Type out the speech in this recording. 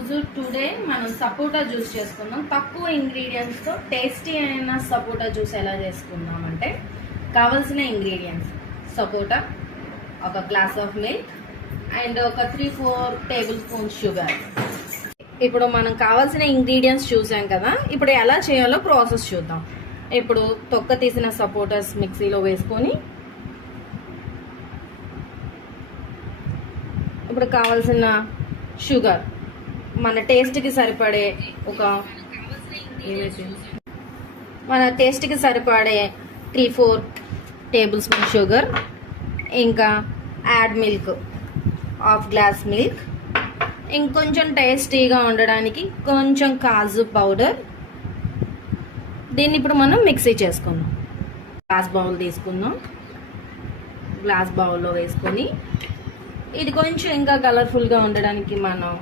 ఈరోజు టుడే మనం సపోటా జ్యూస్ చేసుకుందాం. తక్కువ ఇంగ్రీడియంట్స్తో టేస్టీ అయిన సపోటా జ్యూస్ ఎలా చేసుకుందాం అంటే కావాల్సిన ఇంగ్రీడియంట్స్ సపోటా, ఒక గ్లాస్ ఆఫ్ మిల్క్ అండ్ ఒక 3-4 టేబుల్ స్పూన్స్ షుగర్. ఇప్పుడు మనం కావాల్సిన ఇంగ్రీడియంట్స్ చూసాం కదా, ఇప్పుడు ఎలా చేయాలో ప్రాసెస్ చూద్దాం. ఇప్పుడు తొక్క తీసిన సపోటాస్ మిక్సీలో వేసుకొని ఇప్పుడు కావాల్సిన షుగర్ మన టేస్ట్కి సరిపడే మన టేస్ట్కి సరిపడే 3-4 టేబుల్ స్పూన్ షుగర్, ఇంకా add milk, half glass milk, ఇంకొంచెం టేస్టీగా ఉండడానికి కొంచెం కాజు పౌడర్. దీన్ని ఇప్పుడు మనం మిక్సీ చేసుకుందాం. గ్లాస్ బౌల్ తీసుకుందాం. గ్లాస్ బౌల్లో వేసుకొని ఇది కొంచెం ఇంకా కలర్ఫుల్గా ఉండడానికి మనం